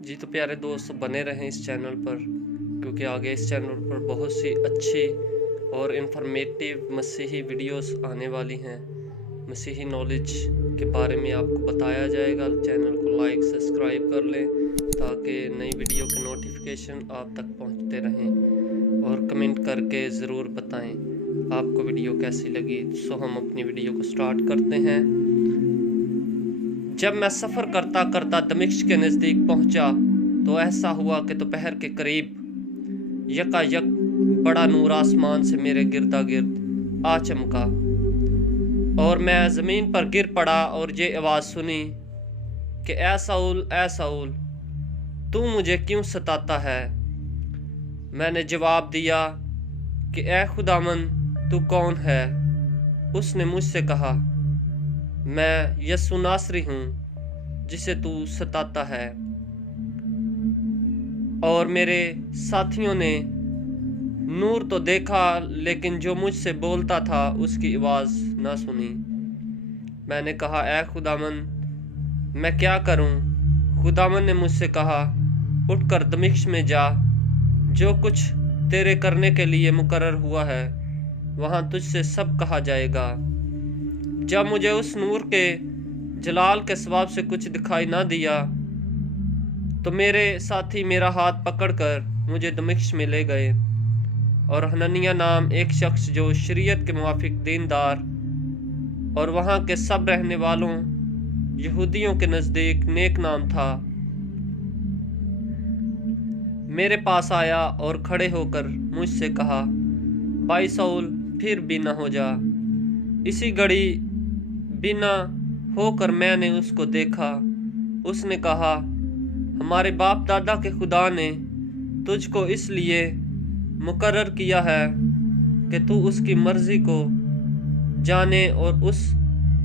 जी तो प्यारे दोस्त बने रहें इस चैनल पर, क्योंकि आगे इस चैनल पर बहुत सी अच्छी और इन्फॉर्मेटिव मसीही वीडियोस आने वाली हैं। मसीही नॉलेज के बारे में आपको बताया जाएगा। चैनल को लाइक सब्सक्राइब कर लें ताकि नई वीडियो के नोटिफिकेशन आप तक पहुंचते रहें, और कमेंट करके ज़रूर बताएं आपको वीडियो कैसी लगी। सो हम अपनी वीडियो को स्टार्ट करते हैं। जब मैं सफ़र करता करता दमिश्क के नज़दीक पहुंचा तो ऐसा हुआ कि दोपहर के करीब यकायक बड़ा नूर आसमान से मेरे गिरदा गिर्द आ चमका और मैं ज़मीन पर गिर पड़ा और ये आवाज़ सुनी कि ऐ साउल तू मुझे क्यों सताता है। मैंने जवाब दिया कि ऐ खुदावन तू कौन है। उसने मुझसे कहा, मैं यस्सु नासरी हूँ जिसे तू सताता है। और मेरे साथियों ने नूर तो देखा लेकिन जो मुझसे बोलता था उसकी आवाज़ ना सुनी। मैंने कहा, ऐ खुदावन मैं क्या करूं। खुदावन ने मुझसे कहा, उठकर दमिश्क में जा, जो कुछ तेरे करने के लिए मुकर्रर हुआ है वहाँ तुझसे सब कहा जाएगा। जब मुझे उस नूर के जलाल के सवाब से कुछ दिखाई ना दिया तो मेरे साथी मेरा हाथ पकड़कर मुझे दमिश्क में ले गए, और हननिया नाम एक शख्स जो शरीयत के मुवाफिक दीनदार और वहाँ के सब रहने वालों यहूदियों के नज़दीक नेक नाम था, मेरे पास आया और खड़े होकर मुझसे कहा, भाई साउल फिर बीना हो जा। इसी घड़ी बीना होकर मैंने उसको देखा। उसने कहा, हमारे बाप दादा के खुदा ने तुझको इसलिए मुकर्रर किया है कि तू उसकी मर्ज़ी को जाने और उस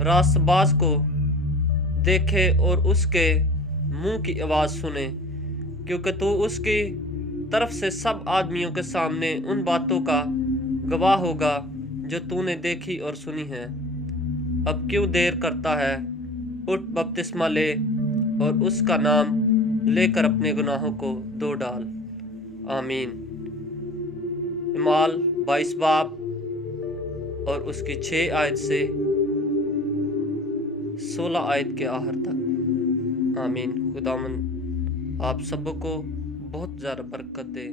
रास्तबाज को देखे और उसके मुंह की आवाज़ सुने, क्योंकि तू उसकी तरफ से सब आदमियों के सामने उन बातों का गवाह होगा जो तूने देखी और सुनी है। अब क्यों देर करता है, उठ बपतिस्मा ले और उसका नाम लेकर अपने गुनाहों को धो डाल। आमीन। इमाल 22 बाब और उसकी 6 आयत से 16 आयत के आखिर तक। आमीन। खुदावंद आप सबको बहुत ज़्यादा बरकत दे।